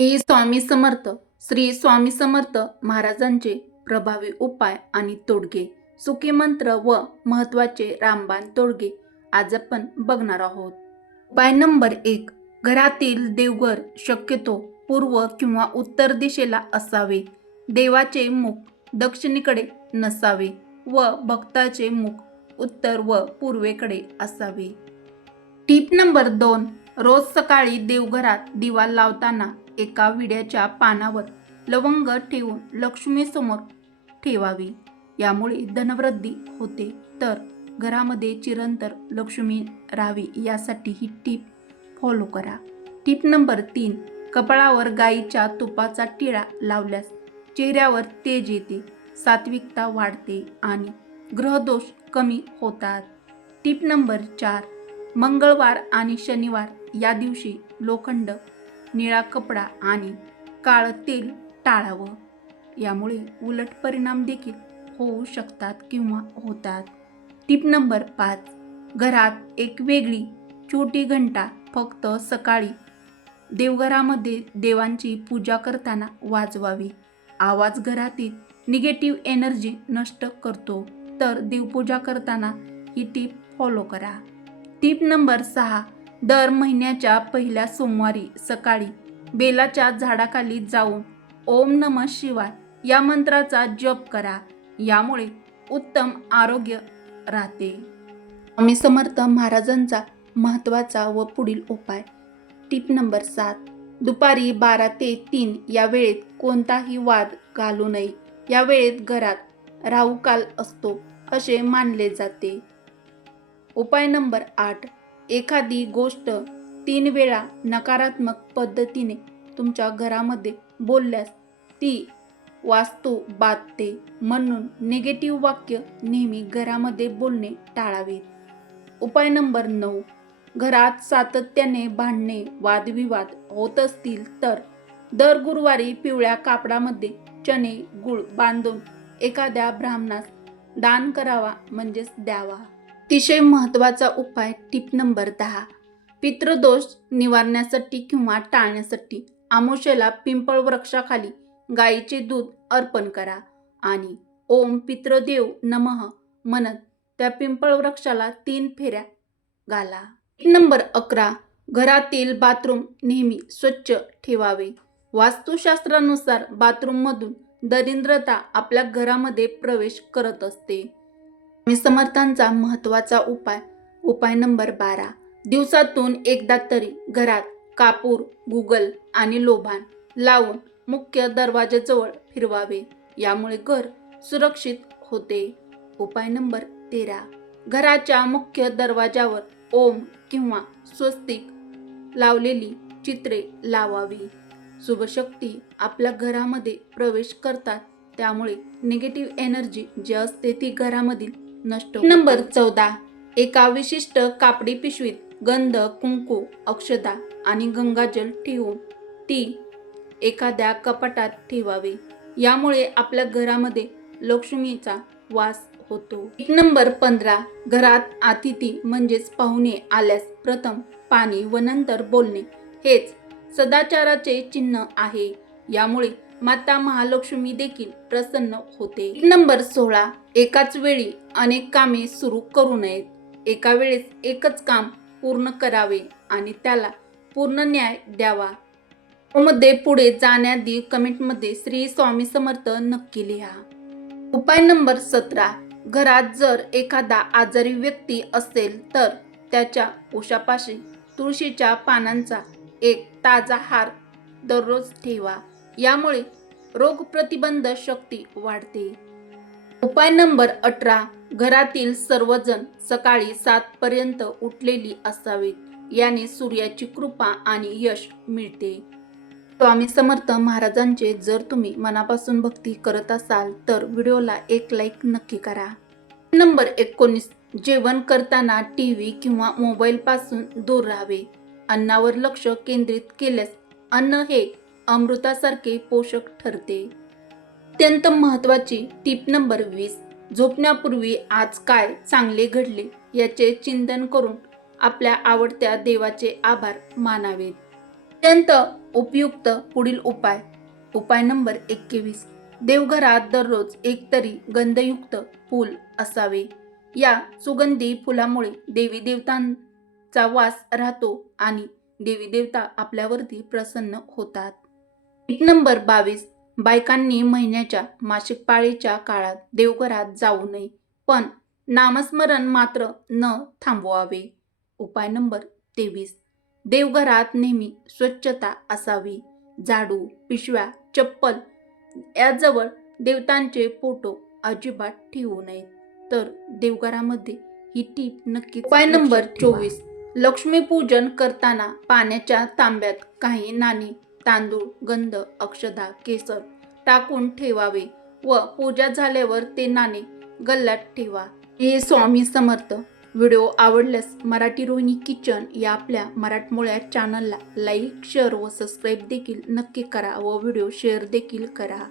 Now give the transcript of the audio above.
श्री स्वामी समर्थ श्री स्वामी समर्थ महाराजांचे प्रभावी उपाय आणि तोडगे सुखी मंत्र व महत्त्वाचे रामबाण तोडगे आज आपण बघणार आहोत. उपाय नंबर एक घरातील देवघर शक्यतो पूर्व किंवा उत्तर दिशेला असावे. देवाचे मुख दक्षिणेकडे नसावे व भक्ताचे मुख उत्तर व पूर्वेकडे असावे. टीप नंबर दोन रोज सकाळी देवघरात दिवा लावताना एका विड्याच्या पानावर लवंग ठेवून लक्ष्मीसमोर ठेवावी. यामुळे धनवृद्धी होते. तर घरामध्ये चिरंतर लक्ष्मी राहावी यासाठी ही टीप फॉलो करा. टीप नंबर तीन कपाळावर गाईच्या तुपाचा टिळा लावल्यास चेहऱ्यावर तेज येते सात्विकता वाढते आणि ग्रहदोष कमी होतात. टीप नंबर चार मंगळवार आणि शनिवार या दिवशी लोखंड निळा कपडा आणि काळं तेल टाळावं. यामुळे उलट परिणाम देखील होऊ शकतात किंवा होतात. टीप नंबर पाच. घरात एक वेगळी छोटी घंटा फक्त सकाळी. देवघरामध्ये देवांची पूजा करताना वाजवावी. आवाज घरातील निगेटिव्ह एनर्जी नष्ट करतो. तर देवपूजा करताना ही टीप फॉलो करा. टीप नंबर सहा दर महिन्याच्या पहिल्या सोमवारी सकाळी बेलाच्या झाडाखाली जाऊन ओम नम शिवाय या मंत्राचा जप करा. यामुळे उत्तम आरोग्य राहते. स्वामी समर्थ महाराजांचा महत्त्वाचा व पुढील उपाय. टीप नंबर सात दुपारी बारा ते तीन या वेळेत कोणताही वाद घालू नये. या वेळेत घरात राहू काल असतो असे मानले जाते. उपाय नंबर आठ. एखादी गोष्ट तीन वेळा नकारात्मक पद्धतीने तुमच्या घरामध्ये बोलल्यास ती वास्तू बाधते म्हणून निगेटिव्ह वाक्य नेहमी घरामध्ये बोलणे टाळावे. उपाय नंबर नऊ. घरात सातत्याने भांडणे वादविवाद होत असतील तर दर गुरुवारी पिवळ्या कापडामध्ये चणे गुळ बांधून एखाद्या ब्राह्मणास दान करावा म्हणजेच द्यावा. अतिशय महत्त्वाचा उपाय टिप नंबर दहा. पितृदोष निवारण्यासाठी किंवा टाळण्यासाठी आमोशेला पिंपळ वृक्षाखाली गाईचे दूध अर्पण करा आणि ओम पितृदेव नमः म्हणत त्या पिंपळ वृक्षाला तीन फेऱ्या घाला. नंबर अकरा. घरातील बाथरूम नेहमी स्वच्छ ठेवावे. वास्तुशास्त्रानुसार बाथरूममधून दरिद्रता आपल्या घरामध्ये प्रवेश करत असते. मी समर्थांचा महत्त्वाचा उपाय उपाय नंबर बारा. दिवसातून एकदा तरी घरात कापूर गुगल आणि लोभान लावून मुख्य दरवाजाजवळ फिरवावे. यामुळे घर सुरक्षित होते. उपाय नंबर तेरा. घराच्या मुख्य दरवाजावर ओम किंवा स्वस्तिक लावलेली चित्रे लावावी. शुभशक्ती आपल्या घरामध्ये प्रवेश करतात त्यामुळे निगेटिव्ह एनर्जी जी असते ती घरामधील नष्ट नंबर चौदा. एका विशिष्ट कापडी पिशवीत गंध कुंकू अक्षदा आणि गंगाजल ठेवून ती एखाद्या कपाटात ठेवावे. यामुळे आपल्या घरामध्ये लक्ष्मीचा वास होतो. नंबर पंधरा. घरात अतिथी म्हणजेच पाहुणे आल्यास प्रथम पाणी व नंतर बोलणे हेच सदाचाराचे चिन्ह आहे. यामुळे माता महालक्ष्मी देखील प्रसन्न होते. नंबर सोळा. एकाच वेळी अनेक कामे सुरू करू नयेत. एका वेळेस एकच काम पूर्ण करावे आणि त्याला पूर्ण न्याय द्यावा. मध्ये पुढे जाण्याआधी कमेंटमध्ये श्री स्वामी समर्थ नक्की लिहा. उपाय नंबर सतरा. घरात जर एखादा आजारी व्यक्ती असेल तर त्याच्या उशापाशी तुळशीच्या पानांचा एक ताजा हार दररोज ठेवा. यामुळे रोगप्रतिबंध शक्ती वाढते. उपाय नंबर अठरा घरातील सर्वजण सकाळी सात पर्यंत उठलेली असावीत याने सूर्याची कृपा आणि यश मिळते. स्वामी समर्थ महाराजांचे जर तुम्ही मनापासून भक्ती करत असाल तर व्हिडिओला एक लाईक नक्की करा. नंबर एकोणीस जेवण करताना टी व्ही किंवा मोबाईलपासून दूर राहावे. अन्नावर लक्ष केंद्रित केल्यास अन्न हे अमृतासारखे पोषक ठरते. अत्यंत महत्त्वाची टीप नंबर वीस झोपण्यापूर्वी आज काय चांगले घडले याचे चिंतन करून आपल्या आवडत्या देवाचे आभार मानावेत. अत्यंत उपयुक्त पुढील उपाय उपाय नंबर एकवीस देवघरात दररोज एकतरी गंधयुक्त फूल असावे. या सुगंधी फुलामुळे देवी देवतांचा वास राहतो आणि देवी देवता आपल्यावरती प्रसन्न होतात. टीप नंबर बावीस. बायकांनी महिन्याच्या मासिक पाळीच्या काळात देवघरात जाऊ नये पण नामस्मरण मात्र न थांबवावे. उपाय नंबर तेवीस. देवघरात नेहमी स्वच्छता असावी. झाडू पिशव्या चप्पल याजवळ देवतांचे फोटो अजिबात ठेवू नयेत तर देवघरामध्ये ही टीप नक्की उपाय नंबर चोवीस. लक्ष्मीपूजन करताना पाण्याच्या तांब्यात काही नाणी तांदूळ गंध अक्षदा केसर टाकून ठेवावे व पूजा झाल्यावर ते नाणे गल्ल्यात ठेवा. हे स्वामी समर्थ. व्हिडिओ आवडल्यास मराठी रोहिणी किचन या आपल्या मराठमोळ्या चॅनलला लाईक शेअर व सबस्क्राईब देखील नक्की करा व व्हिडिओ शेअर देखील करा.